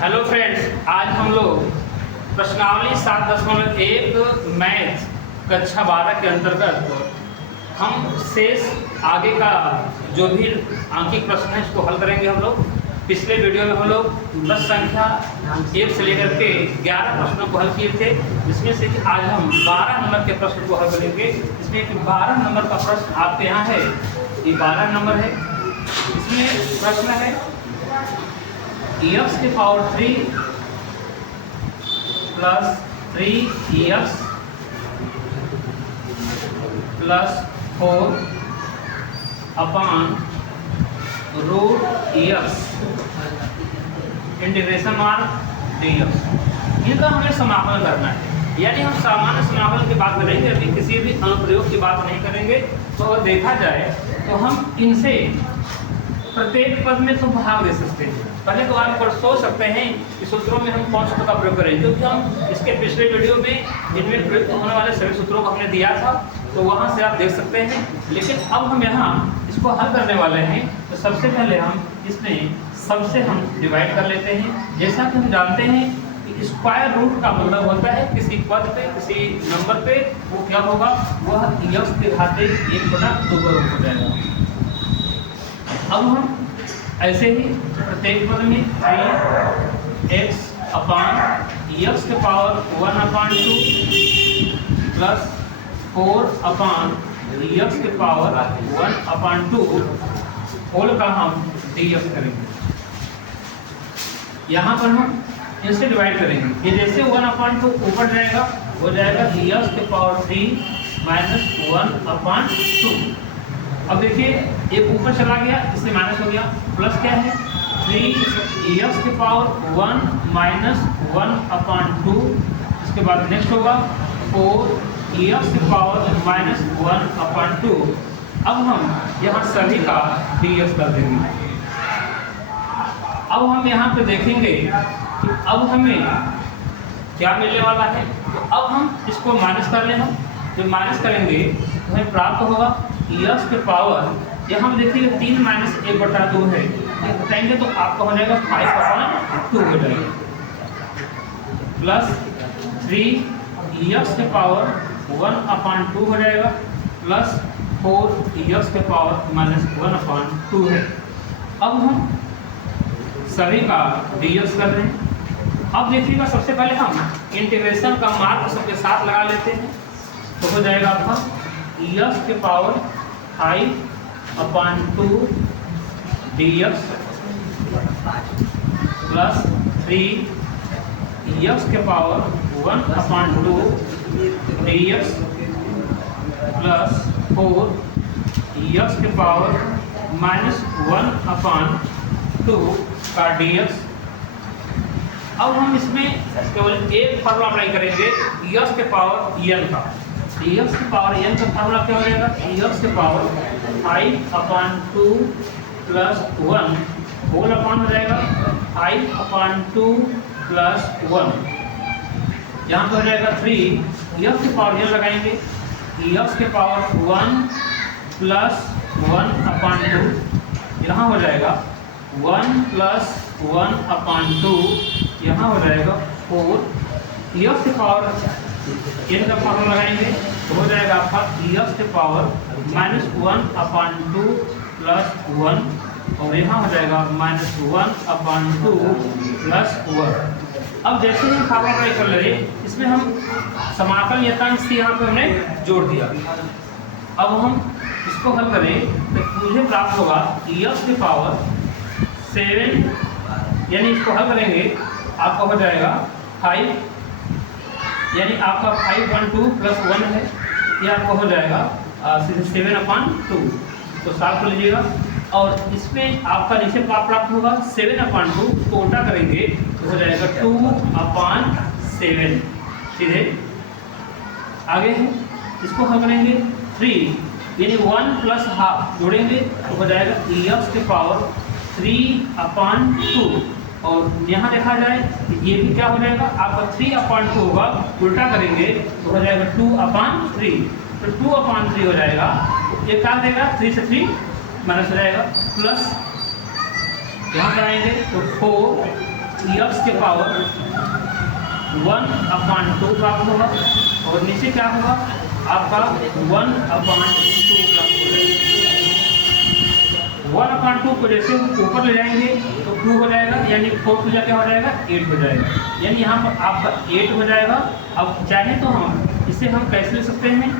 Hello friends, आज हम लोग प्रश्नावली 7.1 मैथ कक्षा 12 के अंतर्गत हम शेष आगे का जो भी आंकिक प्रश्न है इसको हल करेंगे। हम लोग पिछले वीडियो में हम लोग प्रश्न संख्या 1 से लेकर के 11 प्रश्नों को हल किए थे, जिसमें से कि आज हम 12 नंबर के प्रश्न को हल करेंगे। इसमें एक 12 नंबर का प्रश्न आपके यहाँ है, ये 12 नंबर है। इसमें प्रश्न है x की power 3 plus 3x plus 4 upon root x integration mark dx। इनका हमें समाकलन करना है, यानी हम सामान्य समाकलन की बात करेंगे, अभी किसी भी अनुप्रयोग की बात नहीं करेंगे। तो अगर देखा जाए तो हम इनसे प्रत्येक पद में तो भाग दे सकते हैं। पहले तो आप पर सोच सकते हैं कि सूत्रों में हम कौन सूत्र का प्रयोग करें, क्योंकि हम इसके पिछले वीडियो में इनमें प्रयुक्त होने वाले सभी सूत्रों को हमने दिया था, तो वहां से आप देख सकते हैं। लेकिन अब हम यहाँ इसको हल करने वाले हैं, तो सबसे पहले हम इसमें सबसे हम डिवाइड कर लेते हैं। जैसा कि हम जानते हैं कि स्क्वायर रूट का मतलब होता है किसी पद पे, किसी नंबर पे वो क्या होगा, वह x के घाते 1/2 का रूप हो जाएगा। अब हम ऐसे ही प्रत्येक पद में 3x अपॉन x के पावर 1/2 प्लस 4 अपॉन x के पावर 1/2 होल का हम dx करेंगे। यहाँ पर हम इनसे डिवाइड करेंगे। ये जैसे 1/2 ऊपर जाएगा, हो जाएगा x के पावर 3 माइनस 1/2। अब देखिए एक ऊपर चला गया, इससे माइनस हो गया, प्लस क्या है 3x के पावर 1 माइनस 1/2। इसके बाद नेक्स्ट होगा 4x के पावर माइनस 1/2। अब हम यहाँ सभी का dx कर देंगे। अब हम यहाँ पे देखेंगे कि अब हमें क्या मिलने वाला है। तो अब हम इसको माइनस कर लें। हम जब माइनस करेंगे तो हमें प्राप्त होगा x के पावर, यहाँ हम देखिए 3 माइनस 1/2 है, ये बताएंगे तो आपका हो जाएगा 5/2 हो जाएगा, प्लस 3x के पावर 1/2 हो जाएगा, प्लस 4x के पावर माइनस 1/2 है। अब हम सभी का dx कर रहे हैं। अब देखिएगा सबसे पहले हम इंटीग्रेशन का मार्क सबके साथ लगा लेते हैं, तो हो जाएगा आपका x के पावर 5/2 dx प्लस 3x के पावर 1/2 dx प्लस 4x के पावर माइनस 1/2 का dx। अब हम इसमें केवल एक फार्मूला अप्लाई करेंगे x के पावर n का। x के पावर n का फार्मूला क्या हो जाएगा, x के पावर 5/2 प्लस 1 होल अपॉन हो जाएगा 5/2 प्लस 1। यहाँ पर हो जाएगा 3 x के पावर n लगाएंगे, x के पावर 1 प्लस 1/2। यहाँ हो जाएगा 1 प्लस 1/2, यहाँ हो जाएगा 4। x के पावर n का फार्मूला लगाएंगे तो हो जाएगा आपका x के पावर माइनस 1/2 प्लस 1, और यहाँ हो जाएगा माइनस 1/2 प्लस 1। अब जैसे ही हम फार्मूला अप्लाई कर ले रहे हैं, इसमें हम समाकलन यतांश यहाँ पे हमने जोड़ दिया। अब हम इसको हल करें तो मुझे प्राप्त होगा x के पावर 7, यानी इसको हल करेंगे आपका हो जाएगा 5, यानी आपका 5/2 प्लस 1 है, ये आपका हो जाएगा 7/2। तो साफ कर लीजिएगा, और इसमें आपका नीचे प्राप्त होगा 7/2 को उल्टा करेंगे तो हो जाएगा 2/7। सीधे आगे है, इसको हम करेंगे 3, यानी 1 प्लस हाफ जोड़ेंगे तो हो जाएगा x के पावर 3/2। और यहाँ देखा जाए ये भी क्या हो जाएगा आपका 3/2 होगा, उल्टा करेंगे तो हो जाएगा 2/3। तो 2/3 हो जाएगा, ये क्या देगा 3 से 3 माइनस हो जाएगा, प्लस यहाँ पर आएंगे तो 4 एक्स के पावर 1/2 प्राप्त होगा और नीचे क्या होगा आपका 1/2 प्राप्त हो जाएगा। 1/2 को जैसे ऊपर ले जाएंगे तो 2 हो जाएगा, यानी 4 को क्या हो जाएगा 8 हो जाएगा, यानी यहाँ पर आपका 8 हो जाएगा। अब चाहे तो हम इसे हम कैसे ले सकते हैं,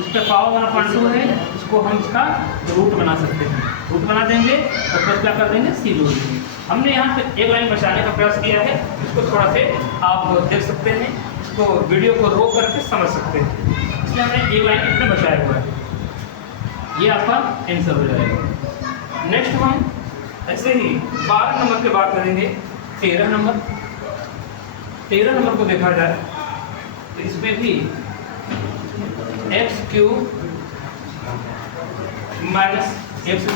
इसका पावर 1/2 है, इसको हम इसका रूट बना सकते हैं। रूट बना देंगे और फिर क्या कर देंगे सी जोड़ देंगे। हमने यहाँ पे एक लाइन बचाने का प्रयास किया है, इसको थोड़ा से आप देख सकते हैं, इसको वीडियो को रोक करके समझ सकते हैं, इसलिए हमने एक लाइन इसमें बचाया हुआ है। ये आपका आंसर हो जाएगा। नेक्स्ट हम ऐसे ही 12 नंबर की बात करेंगे। 13 नंबर को देखा जाए तो इसमें भी x³ minus x²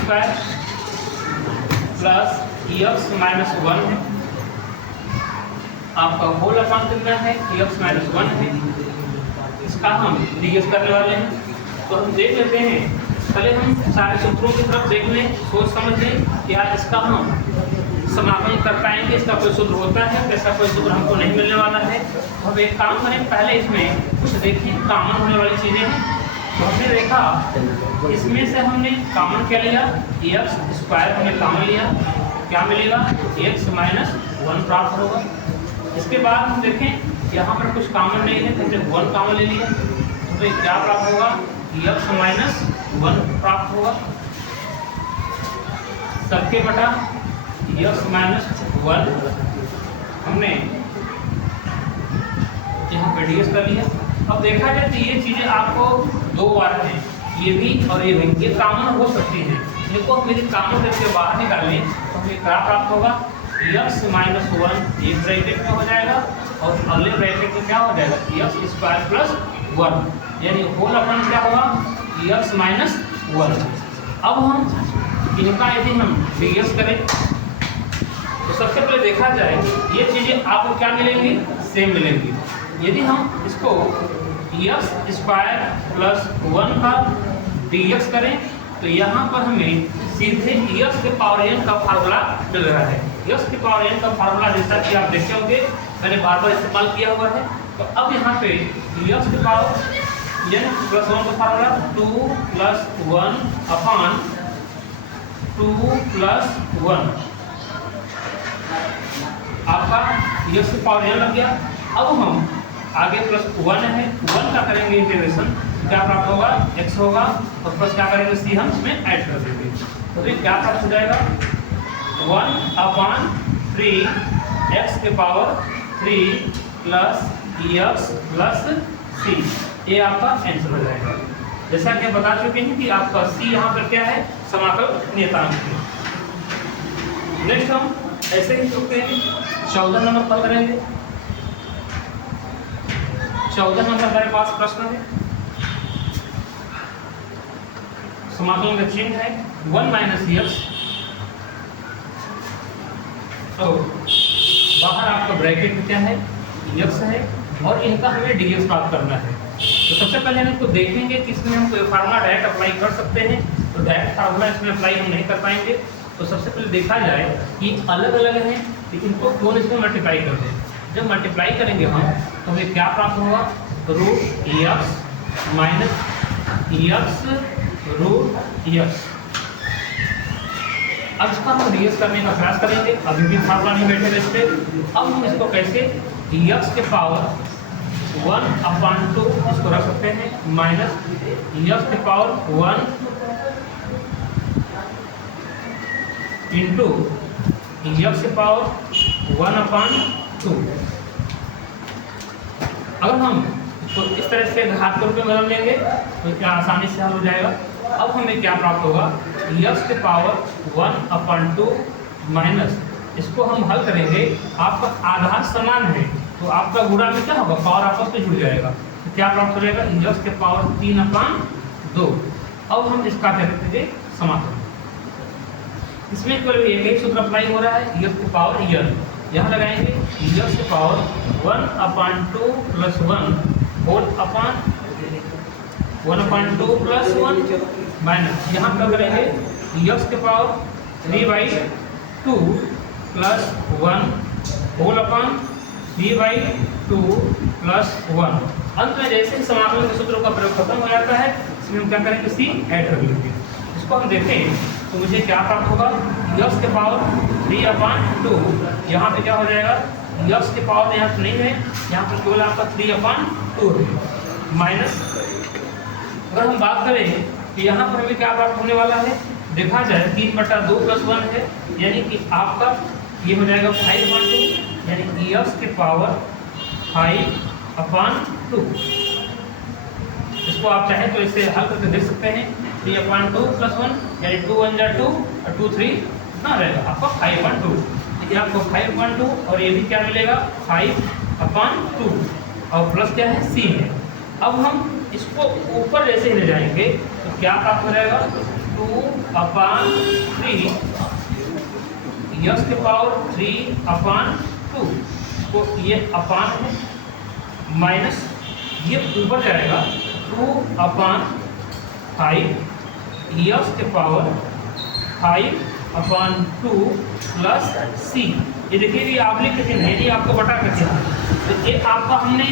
plus x minus 1 है, आपका होल अपान कितना है x माइनस 1 है, इसका हम डीएस करने वाले हैं। तो हम देख लेते हैं, पहले हम सारे सूत्रों की तरफ देख लें, सोच समझ लें क्या इसका हम समापन कर पाएंगे, इसका कोई सूत्र होता है, कैसा कोई सूत्र हमको नहीं मिलने वाला है। तो हम एक काम करें, पहले इसमें कुछ देखिए कॉमन होने वाली चीज़ें हैं। तो हमने देखा इसमें से हमने कॉमन क्या लिया, x² हमने कॉमन लिया, क्या मिलेगा x माइनस 1 प्राप्त होगा। इसके बाद हम देखें यहाँ पर कुछ कॉमन नहीं है, हमने 1 कॉमन ले लिया, तो क्या प्राप्त होगा x माइनस 1 प्राप्त होगा, सबके बटा x माइनस 1 हमने यहाँ पे डीएस कर लिया। अब देखा जाए तो ये चीज़ें आपको 2 बार हैं, ये भी और ये भी, ये कॉमन हो सकती है, इनको मेरी कॉमन करके बाहर निकालें तो हमें क्या प्राप्त होगा x माइनस 1 एक ब्रैकेट में हो जाएगा और अगले ब्रैकेट में क्या हो जाएगा x² प्लस 1, यानी होल अपन क्या होगा x माइनस 1। अब हम इनका यदि हम डीएस करें तो सबसे पहले देखा जाए ये चीज़ें आपको क्या मिलेंगी, सेम मिलेंगी। यदि हम इसको x² प्लस 1 का डीएक्स करें तो यहाँ पर हमें सीधे x के पावर n का फार्मूला मिल रहा है। x के पावर n का फार्मूला जैसा कि आप देखे होंगे मैंने बार बार इस्तेमाल किया हुआ है। तो अब यहाँ पे x के पावर n प्लस 1 का फार्मूला 2 प्लस 1 अपान 2 प्लस 1 आपका x की पावर n लग गया। अब हम आगे प्लस 1 है, 1 का करेंगे इंटीग्रेशन, क्या प्राप्त होगा x होगा और प्लस क्या करेंगे c हम इसमें ऐड कर देंगे, तो ये क्या प्राप्त हो जाएगा 1/3 x के power 3 plus x plus c, ये आपका आंसर हो जाएगा। जैसा कि बता चुके हैं कि आपका c यहाँ पर क्या है समाकल नियतांक है। नेक्स्ट हम ऐसे ही चुकते हैं 14 नंबर पर करेंगे। 14 नंबर हमारे पास प्रश्न है, समाकलन का चिन्ह है 1 माइनस x, तो बाहर आपका ब्रैकेट में क्या है x है और इनका हमें डीएक्स प्राप्त करना है। तो सबसे पहले हम इसको देखेंगे कि इसमें हम कोई फार्मूला डायरेक्ट अप्लाई कर सकते हैं, तो डायरेक्ट फार्मूला इसमें अप्लाई हम नहीं कर पाएंगे। तो सबसे पहले देखा जाए कि अलग अलग हैं लेकिन इनको क्यों इसमें मल्टीप्लाई कर दें। जब मल्टीप्लाई करेंगे हम तो हमें क्या प्राप्त होगा √x माइनस x √x। अब इसका हम डीएक्स करने का प्रयास करेंगे, अभी भी फार्मूला नहीं बैठेगा इस पर। अब हम इसको कैसे x के पावर 1/2 इसको रख सकते हैं माइनस x के पावर 1 इंटू x के पावर 1/2। अगर हम तो इस तरह से घात के रूप में बदल लेंगे तो क्या आसानी से हल हो जाएगा। अब हमें क्या प्राप्त होगा x के पावर 1/2 माइनस, इसको हम हल करेंगे, आपका आधार समान है तो आपका गुणा में क्या होगा पावर आपस में जुड़ जाएगा, तो क्या प्राप्त हो जाएगा x के पावर 3/2। अब हम इसका क्या करेंगे समाकलन, इसमें केवल एक ही सूत्र अप्लाई हो रहा है x की पावर n, यहाँ लगाएंगे x की power 1/2 plus 1 whole upon 1/2 plus 1 minus यहाँ पर करेंगे x के power 3/2 plus 1 whole upon 3/2 plus 1। अंत में जैसे ही समाकलन के सूत्रों का प्रयोग खत्म हो जाता है, इसमें हम क्या करेंगे, सी ऐड कर लेंगे। इसको हम देखें तो मुझे क्या प्राप्त होगा, यक्स के पावर 3/2, यहाँ पे क्या हो जाएगा, यक्स के पावर यहाँ पर नहीं है, यहाँ पर केवल आपका 3/2 है, माइनस अगर हम बात करें कि यहाँ पर हमें क्या प्राप्त होने वाला है, देखा जाए 3/2 प्लस 1 है, यानी कि आपका ये हो जाएगा 5/2, यानी कि यक्स के पावर 5/2। इसको आप चाहें तो इसे हल करके देख सकते हैं, 3/2 प्लस 1 यानी 2 1 जा 2 और 2 3 कितना रहेगा आपका 5/2। देखिए आपको 5/2 और ये भी क्या मिलेगा 5/2 और प्लस क्या है c है। अब हम इसको ऊपर जैसे ही ले जाएंगे तो क्या प्राप्त हो जाएगा, 2/3 यक्स के पावर 3/2, तो ये अपान है माइनस ये ऊपर जाएगा 2/5 यक्स के पावर 5/2 प्लस c। ये देखिए ये आप लिख के नहीं आपको बटा करके, तो ये आपका हमने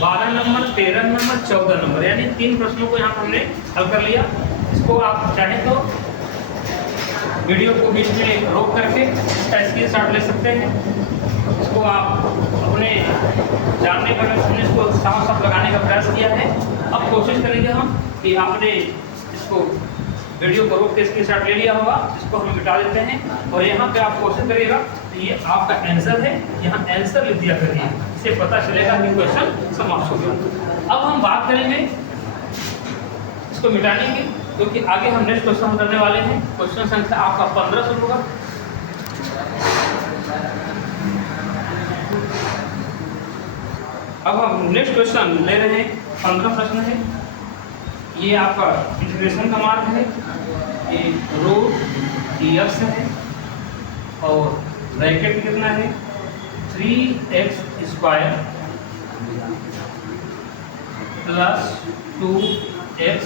12 नंबर 13 नंबर 14 नंबर यानी 3 प्रश्नों को यहाँ पर हमने हल कर लिया। इसको आप चाहें तो वीडियो को बीच में रोक करके इसका स्क्रीनशॉट ले सकते हैं। इसको आप अपने जानने का हमने इसको साफ साफ लगाने का प्रयास किया है। अब कोशिश करेंगे हम कि आपने इसको वीडियो को रोक के स्क्रीनशॉट ले लिया होगा, इसको हम मिटा देते हैं और यहाँ पे आप कोशिश करिएगा तो ये आपका आंसर है, यहाँ आंसर लिख दिया करिए, इससे पता चलेगा कि क्वेश्चन समाप्त हो गया। अब हम बात करेंगे इसको मिटाने की, क्योंकि आगे हम नेक्स्ट क्वेश्चन करने वाले हैं। क्वेश्चन संख्या आपका 15 शुरू होगा। अब हम नेक्स्ट क्वेश्चन ले रहे हैं, 15 प्रश्न है। ये आपका इंटीग्रेशन का मार्ग है, ये रूट dx है और ब्रैकेट कितना है 3x² प्लस 2x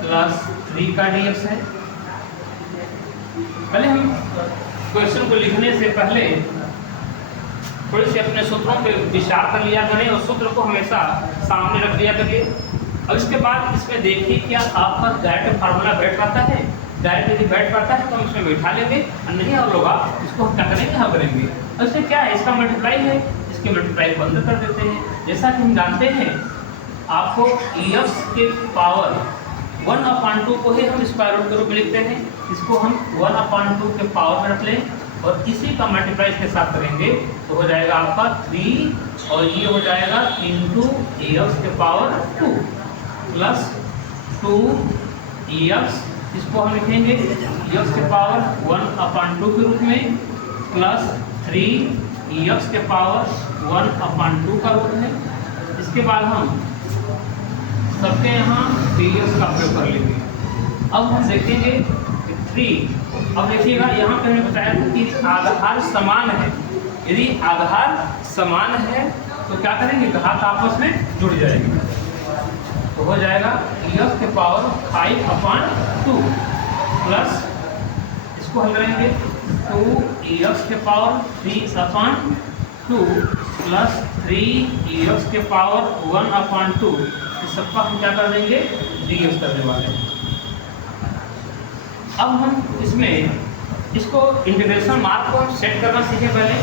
प्लस 3 का dx है। पहले हम क्वेश्चन को लिखने से पहले थोड़ी सी अपने सूत्रों पे विचार कर लिया करें और सूत्र को हमेशा सामने रख दिया करिए। अब इसके बाद इसमें देखिए क्या आपका डायरेक्ट फार्मूला बैठ पाता है, डायरेक्ट यदि बैठ पाता है तो हम इसमें बैठा लेंगे और नहीं और लोग इसको हम क्या करेंगे, हाँ करेंगे। और इससे क्या है, इसका मल्टीप्लाई है, इसके मल्टीप्लाई बंद कर देते हैं। जैसा कि हम जानते हैं आपको एक्स के पावर 1/2 को ही हम स्क्वायर रूट के रूप में लिखते हैं, इसको हम 1/2 के पावर में रख लें और इसी का मल्टीप्लाई इसके साथ करेंगे तो हो जाएगा आपका 3 और ये हो जाएगा इंटू एक्स के पावर 2 प्लस 2x, इसको हम लिखेंगे एक्स के पावर 1/2 के रूप में प्लस 3x के पावर 1/2 का रूप में। इसके बाद हम सबके यहाँ dx का प्रयोग कर लेंगे। अब हम देखेंगे 3, अब देखिएगा यहाँ पे हमें बताया था कि आधार समान है, यदि आधार समान है तो क्या करेंगे, घात आपस में जुड़ जाएगी, तो हो जाएगा एक्स के पावर 5/2 प्लस इसको हल करेंगे 2x के पावर 3/2 प्लस 3x के पावर 1/2, इस सबका हम क्या कर देंगे, dx करने वाले हैं। अब हम इसमें इसको इंटीग्रेशन मार्क को सेट करना सीखे। पहले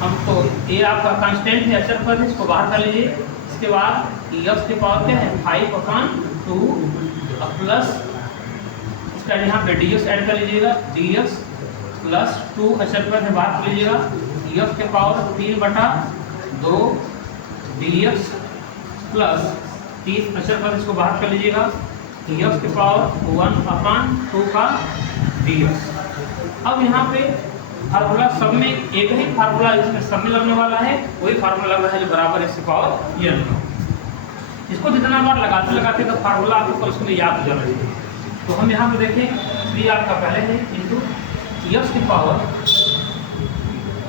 हम तो ये आपका कांस्टेंट है, अचर पद है, इसको बाहर कर लीजिए। इसके बाद एक्स की पावर क्या है 5/2 प्लस इसका यहाँ पे dx ऐड कर लीजिएगा, dx प्लस 2 अचर पद है बाहर कर लीजिएगा, एक्स के पावर 3/2 dx प्लस 3 अचर पद इसको बाहर कर लीजिएगा, एक्स के पावर 1/2 का dx। अब यहाँ पे फार्मूला सब में एक ही फार्मूला इसमें सब में लगने वाला है, वही फार्मूला लग रहा है जो बराबर x की पावर n। इसको जितना बार लगाते लगाते तो फार्मूला आपको उसमें याद हो जाना चाहिए। तो हम यहाँ पे देखें 3 आपका पहले है इंटू एक्स की पावर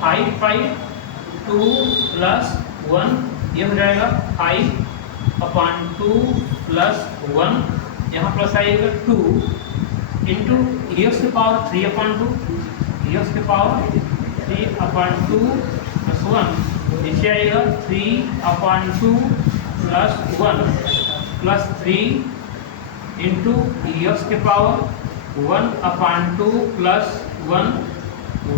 5/2 प्लस 1, ये हो जाएगा 5/2 प्लस 1, यहाँ प्लस आएगा 2 इंटू एक्स की पावर 3/2, एक्स की पावर 3/2 प्लस 1, नीचे आएगा 3/2 प्लस 1 प्लस 3 इंटू एक्स के पावर 1/2 प्लस 1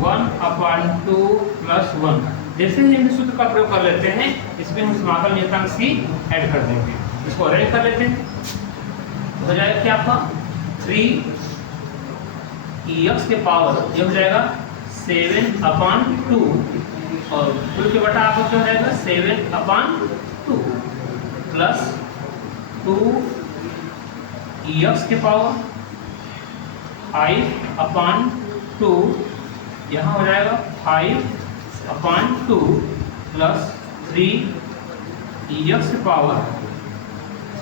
1/2 प्लस 1। जैसे ही हम सूत्र का प्रयोग कर लेते हैं, इसमें हम समाकल नियतांक c ऐड कर देंगे। इसको अरेंज कर लेते हैं, तो हो जाएगा क्या आपका 3 के पावर ये हो जाएगा 7/2 और कुल के बटा आपको क्या हो जाएगा 7/2 प्लस 2 के पावर 5/2, यहाँ हो जाएगा 5/2 प्लस 3 के पावर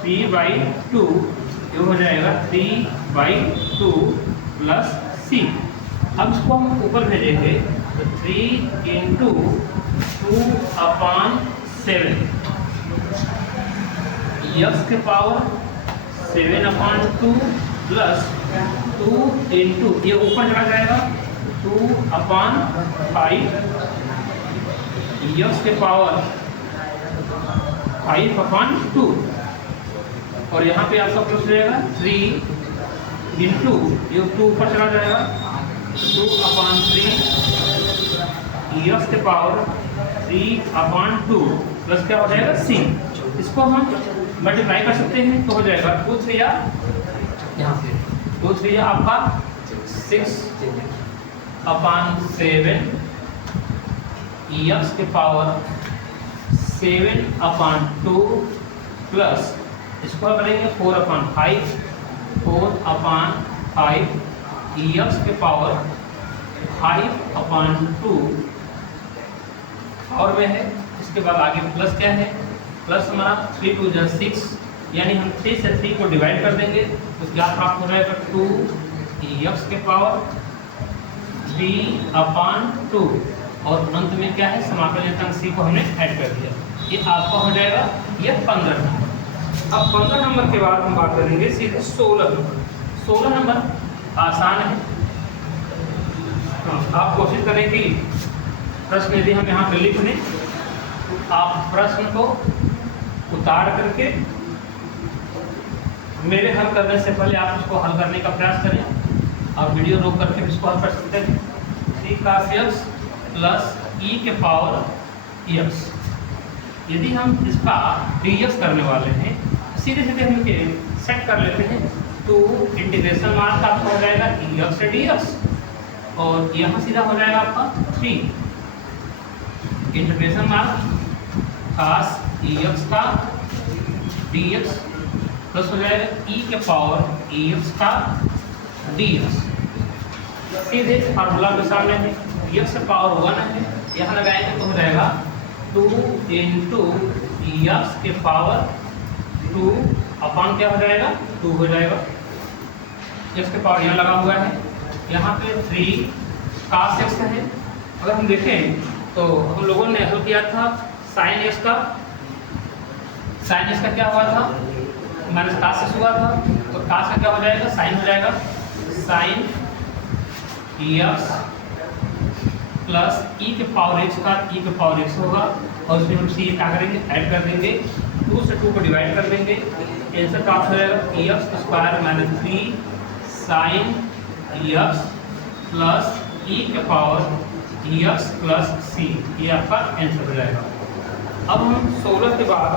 3/2, ये हो जाएगा 3/2 प्लस c। अब इसको हम ऊपर भेजेंगे तो 3 इंटू 2/7 एक्स के पावर 7/2 प्लस 2 इंटू ये ऊपर चला जाएगा 2/5 एक्स के पावर 5/2 और यहाँ पे आपका प्लस रहेगा 3 इंटू ये 2 ऊपर चला जाएगा 2/3 एक्स के पावर 3/2 प्लस क्या हो जाएगा c। इसको हम मल्टीप्लाई कर सकते हैं तो हो जाएगा 2 3 या यहाँ से 2 3 या आपका 6/7 एक्स के पावर 7/2 प्लस इसको करेंगे 4/5 एक्स के पावर 5/2 और में है। इसके बाद आगे प्लस क्या है, प्लस हमारा 3 2 जा 6, यानी हम 3 से 3 को डिवाइड कर देंगे तो क्या प्राप्त हो जाएगा 2 एक्स के पावर 3/2 और अंत में क्या है समाकल नियतांक c को हमने ऐड कर दिया। ये आपका हो जाएगा ये 15 नंबर। अब 15 नंबर के बाद हम बात करेंगे सीधे 16 नंबर। 16 नंबर आसान है, आप कोशिश करें कि प्रश्न यदि हम यहाँ पे लिख लें, आप प्रश्न को उतार करके मेरे हल करने से पहले आप उसको हल करने का प्रयास करें और वीडियो रोक करके इसको हल कर सकते हैं। c cos x plus e के पावर x, यदि हम इसका dx करने वाले हैं सीधे सीधे हम सेट कर लेते हैं तो इंटीग्रेशन मार्क आपका हो जाएगा ex से dx और यहाँ सीधा हो जाएगा आपका 3 इंटीग्रेशन मार्क cos ex का dx प्लस हो जाएगा e के पावर ex का dx। सीधे फार्मूला के सामने है x से पावर 1 है, यहाँ लगाएंगे तो हो जाएगा 2 इंटू एक्स के पावर 2 अपॉन क्या हो जाएगा 2 हो जाएगा। x के पावर यहाँ लगा हुआ है, यहाँ पे 3 cos x है। अगर हम देखें तो हम लोगों ने हल किया था sin x का क्या हुआ था माइनस cos x हुआ था, तो cos का क्या हो जाएगा sin हो जाएगा sin x प्लस e के पावर x का e के पावर x होगा और उसमें हम c क्या करेंगे ऐड कर देंगे, 2 से 2 को डिवाइड कर देंगे, आंसर प्राप्त हो जाएगा x square minus 3 sin x plus e के पावर x प्लस c, ये आपका आंसर हो जाएगा। अब हम 16 के बाद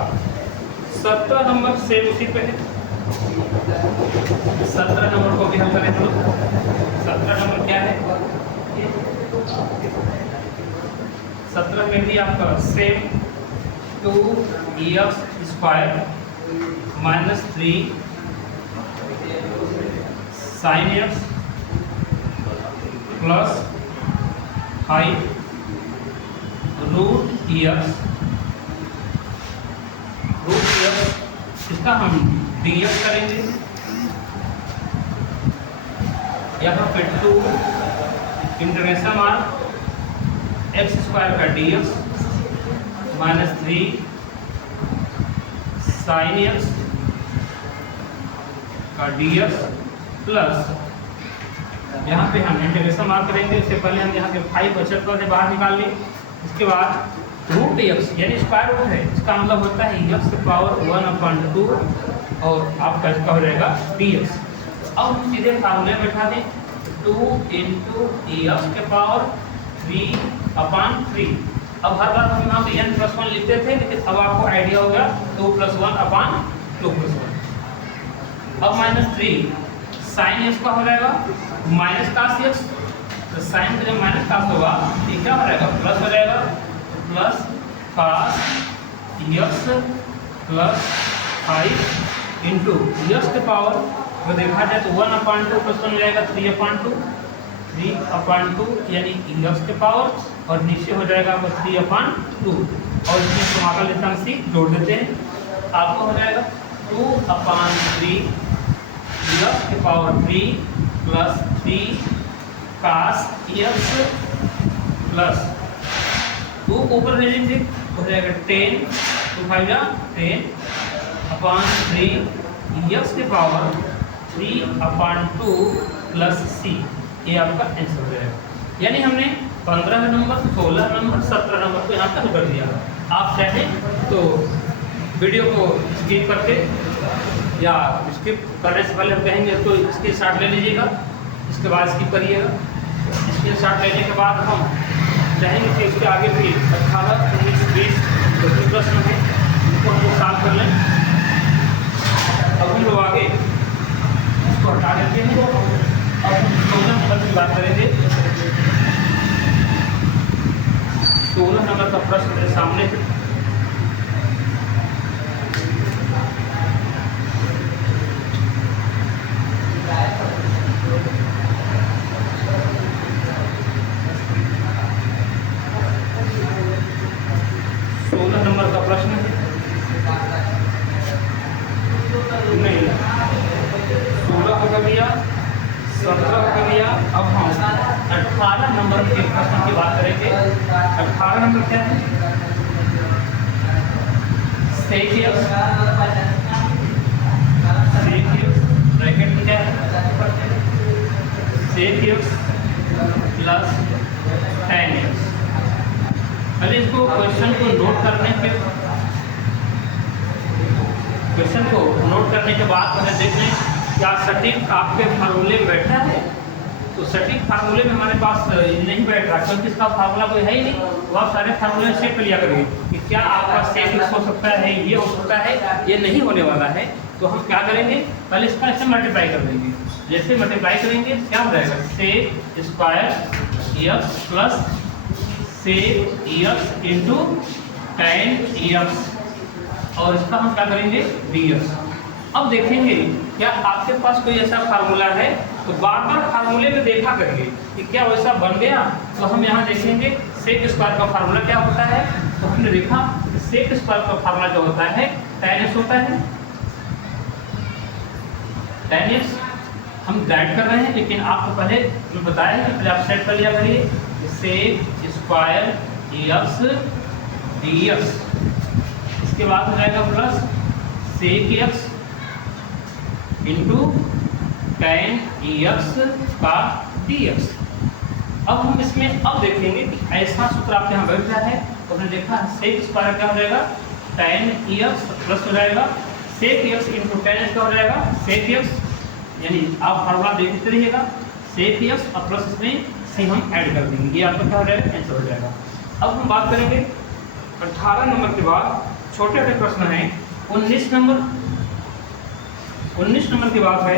17 नंबर सेम उसी पे है, 17 नंबर को भी हम करें तो 17 नंबर क्या है 17 में भी आपका same 2x square minus 3 sin x plus 5 root x इसका हम dx करेंगे, यहाँ पे 2 इंटीग्रेशन मार्क x स्क्वायर का dx माइनस 3 sin x का dx प्लस यहाँ पे हम इंटीग्रेशन मार्क करेंगे। उससे पहले हम यहाँ पे 5 75 से बाहर निकाल लें। इसके बाद रूट एक्स यानी स्क्वायर रूट है, इसका मतलब होता है एक्स की पावर 1/2 और आपका इसका हो जाएगा dx। अब हम सीधे फार्मूले में बैठा दें 2 इंटू एक्स के पावर 3/3। अब हर बार हम यहाँ पे n+1 लिखते थे, लेकिन अब आपको आइडिया हो गया 2+1/2+1। अब -3 साइन एक्स का हो जाएगा माइनस कास एक्स, तो साइन का जब माइनस कास होगा तो क्या हो जाएगा प्लस हो जाएगा, plus cos x plus 5 into x के पावर वो देखा जाए तो 1/2 प्लस 1 हो जाएगा 3/2 यानी एक्स के पावर और नीचे हो जाएगा वो 3/2 और इसमें समाकल लेते जोड़ देते हैं। आपको हो जाएगा 2/3 एक्स के पावर 3 प्लस 3 कास एक्स प्लस 2 ऊपर ले लेंगे हो जाएगा 10 2 5 10/3 एक्स के पावर 3/2 प्लस c। ये आपका आंसर हो जाएगा। यानी हमने 15 नंबर 16 नंबर 17 नंबर को यहाँ पे कर दिया। आप चाहें तो वीडियो को स्किप करके या स्किप करने से पहले हम कहेंगे तो इसके शॉट ले लीजिएगा, इसके बाद स्किप करिएगा। इसके शॉट लेने के बाद हम चाहेंगे कि इसके आगे भी 18 19 20 जो प्रश्न है उनको हम लोग सॉल्व कर लें। अब हम लोग आगे इसको हटा देते हैं। अब हम 16 नंबर की बात करेंगे। 16 नंबर का प्रश्न मेरे सामने है। नंबर का प्रश्न है नहीं 16 को कर दिया 17 को कर दिया। अब हम 18 नंबर के प्रश्न की बात करेंगे। 18 नंबर क्या है? सेक एक्स ब्रैकेट में क्या है sec x plus tan x। पहले इसको क्वेश्चन को नोट करने के बाद पहले देख लें क्या सटीक आपके फार्मूले में बैठा है। तो सटीक फार्मूले में हमारे पास नहीं बैठ रहा क्योंकि इसका फार्मूला कोई है ही नहीं। वो आप सारे फार्मूले चेक कर लिया करेंगे कि क्या आपका सेक हो सकता है, ये हो सकता है, ये नहीं होने वाला है। तो हम क्या करेंगे पहले इसका ऐसे मल्टीप्लाई कर देंगे। जैसे मल्टीप्लाई करेंगे क्या हो जाएगा sec square x plus sec x into tan x और इसका हम क्या करेंगे dx। अब देखेंगे क्या आपके पास कोई ऐसा फार्मूला है, तो बार बार फार्मूले में देखा करेंगे कि क्या वैसा बन गया। तो हम यहाँ देखेंगे सेक स्क्वायर का फार्मूला क्या होता है। तो हमने देखा सेक स्क्वायर का फार्मूला जो होता है tan x होता है। tan x हम गाइड कर रहे हैं, लेकिन आपको पहले जो बताया है पहले आप सेट कर लिया करिए सेक स्क्वायर एक्स dx। इसके बाद हो जाएगा plus sec x into tan x का dx। अब हम इसमें अब देखेंगे कि ऐसा सूत्र आपके यहाँ बैठ रहा है। तो हमने देखा सेक स्क्वायर क्या हो जाएगा tan एक्स प्लस हो जाएगा sec x into tan x का हो जाएगा सेक एक्स, यानी आप फार्मूला देखते रहिएगा सेक एक्स और प्लस इसमें से हम ऐड कर देंगे। ये आपका क्या हो जाएगा आंसर हो जाएगा। अब हम बात करेंगे 18 नंबर के बाद छोटे छोटे प्रश्न हैं। 19 नंबर की बात है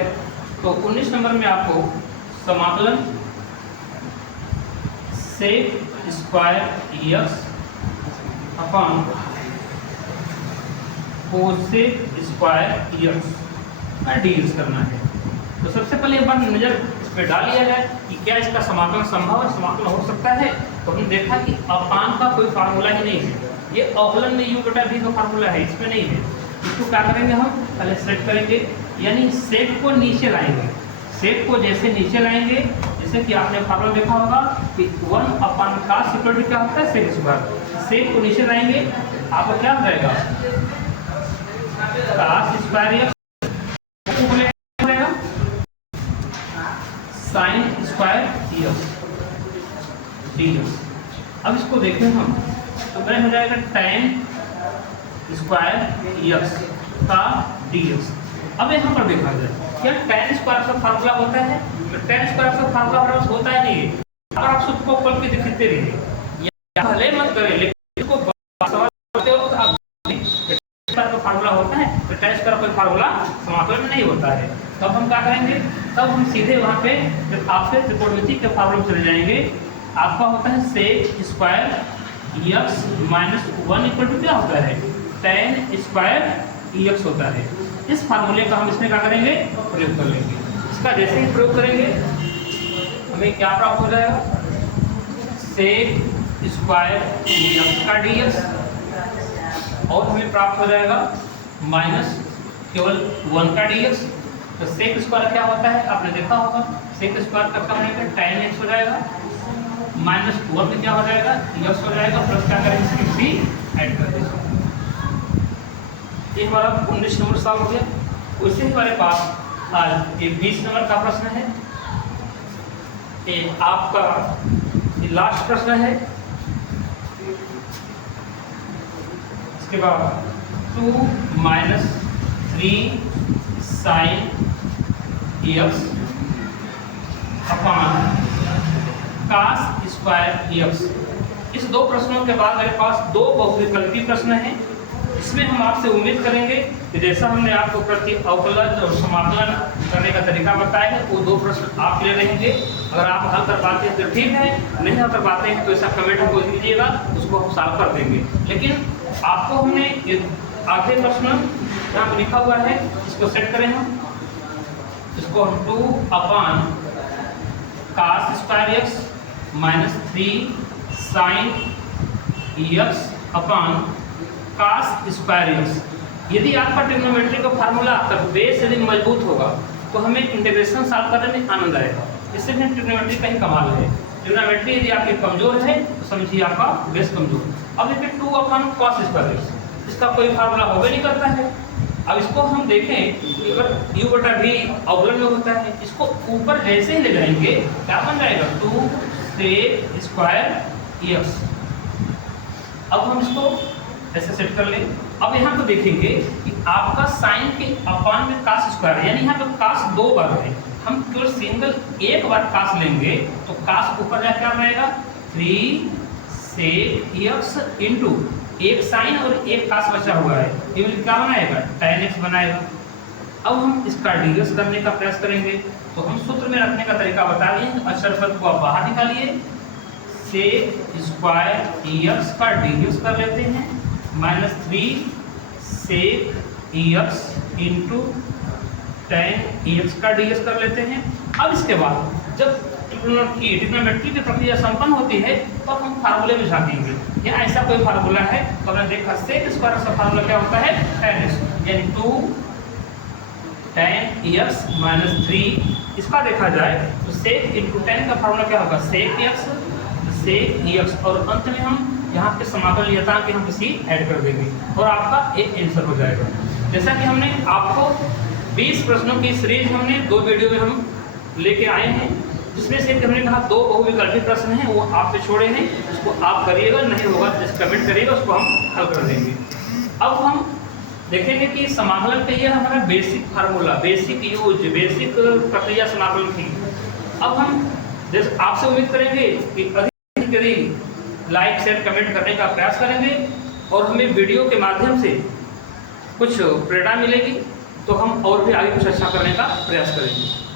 तो 19 नंबर में आपको समाकलन sec square x upon cosec square x का dx करना है। तो सबसे पहले एक बार नजर इस पर डाल लिया जाए कि क्या इसका समाकलन संभव है, समाकलन हो सकता है। तो हमने देखा कि अपान का कोई फार्मूला ही नहीं है। ये अवकलन में u बटा v का फार्मूला है, इसमें नहीं है। इसको क्या करेंगे हम पहले सेट करेंगे, यानी सेट को नीचे लाएंगे। सेट को जैसे नीचे लाएंगे जैसे कि आपने फार्मूला देखा होगा कि 1/cos सिक्योरिटी क्या होता है सेक स्क्वायर। सेट को नीचे लाएंगे आपको क्या हो जाएगा cos स्क्वायर साइन अब इसको देखें हम, तो वह हो जाएगा tan स्क्वायर एक्स का dx। अब यहाँ पर देखा जाए क्या tan स्क्वायर का फार्मूला होता है, तो tan स्क्वायर का फार्मूला हमारे पास होता ही नहीं है। अगर आप सबको पढ़ के दिखते रहिए या भले मत करें, लेकिन इसको सवाल करते हो तो आप का फार्मूला होता है, तो tan स्क्वायर का फार्मूला समाकलन में नहीं होता है। तब हम क्या करेंगे, तब हम सीधे वहाँ पे जब आपसे त्रिकोणमिति के फार्मूले में चले जाएंगे। आपका होता है sec square x minus 1 equal to क्या होता है, tan स्क्वायर एक्स होता है। इस फार्मूले का हम इसमें क्या करेंगे, प्रयोग कर लेंगे। इसका जैसे ही प्रयोग करेंगे हमें क्या प्राप्त हो जाएगा, sec स्क्वायर एक्स का dx, और हमें प्राप्त हो जाएगा माइनस केवल 1 का dx। तो sec स्क्वायर क्या होता है आपने देखा होगा, sec स्क्वायर का क्या होगा, tan x हो जाएगा, माइनस 1 में क्या हो जाएगा, x हो जाएगा, प्लस क्या करेंगे इसकी भी ऐड कर देंगे। ये हमारा 19 नंबर सॉल्व हो गया। उसी हमारे पास आज ये 20 नंबर का प्रश्न है। ये आपका ये लास्ट प्रश्न है। इसके बाद 2 minus 3 sine x upon cos square x. इस दो प्रश्नों के बाद मेरे पास दो बहुविकल्पी प्रश्न हैं। इसमें हम आपसे उम्मीद करेंगे कि जैसा हमने आपको प्रति अवकलन और समाकलन करने का तरीका बताया है, वो दो प्रश्न आप ले रहेंगे। अगर आप हल कर पाते हैं तो ठीक है, नहीं हल कर पाते हैं तो ऐसा कमेंट हमको दीजिएगा, उसको हम सॉल्व कर देंगे। लेकिन आपको हमने ये आखिरी प्रश्न यहाँ पर लिखा हुआ है, इसको सेट करें हम। इसको हम 2 upon cos square x minus 3 sine x upon cos square x. यदि आपका ट्रिग्नोमेट्री का फार्मूला आपका बेस यदि मजबूत होगा तो हमें इंटीग्रेशन सॉल्व करने में आनंद आएगा। इससे भी ट्रिग्नोमेट्री का ही कमाल है। ट्रिग्नोमेट्री यदि आपकी कमजोर है तो समझिए आपका बेस कमजोर। अब देखिए 2 अपॉन कॉस स्क्वायर एक्स, इसका कोई फार्मूला होगा नहीं करता है। अब इसको हम देखें कि अगर u बटा v अवकलन में होता है, इसको ऊपर जैसे ही ले जाएंगे क्या बन जाएगा, 2 sec स्क्वायर एक्स। अब हम इसको ऐसे सेट कर लें। अब यहाँ तो देखेंगे कि आपका साइन के अपान में कास स्क्वायर, यानी यहाँ पे कास 2 बार है। हम केवल सिंगल एक बार कास लेंगे तो कास ऊपर जाकर क्या रहेगा, 3 sec एक्स इंटू एक साइन और एक कास बचा हुआ है, ये क्या बनाएगा, tan x बनाएगा। अब हम इसका dx करने का प्रयास करेंगे, तो हम सूत्र में रखने का तरीका बता दिए। अक्षर पद को आप बाहर निकालिए, sec स्क्वायर एक्स का dx कर लेते हैं, minus 3 sec x into tan x का dx कर लेते हैं। अब इसके बाद जब ट्रिग्नोमेट्री की प्रक्रिया संपन्न होती है तो हम फार्मूले में झांकेंगे। यहाँ ऐसा कोई फार्मूला है तो हमने देखा sec स्क्वायर का फार्मूला क्या होता है, tan x, यानी 2 tan x माइनस 3। इसका देखा जाए तो sec इंटू tan का फार्मूला क्या होगा, sec x, और अंत में हम यहाँ पे समाकलन नियतांक के हम किसी ऐड कर देंगे और आपका एक आंसर हो जाएगा। जैसा कि हमने आपको 20 प्रश्नों की सीरीज हमने 2 वीडियो में हम लेके आए हैं, जिसमें से हमने कहा 2 बहुविकल्पी प्रश्न हैं, वो आप पे छोड़े हैं, उसको आप करिएगा, नहीं होगा तो कमेंट करिएगा, उसको हम हल कर देंगे। अब हम देखेंगे कि समाकलन का यह हमारा basic formula, basic use, basic प्रक्रिया समाकलन थी। अब हम जैसे आपसे उम्मीद करेंगे कि अधिक लाइक शेयर कमेंट करने का प्रयास करेंगे और हमें वीडियो के माध्यम से कुछ प्रेरणा मिलेगी तो हम और भी आगे कुछ अच्छा करने का प्रयास करेंगे।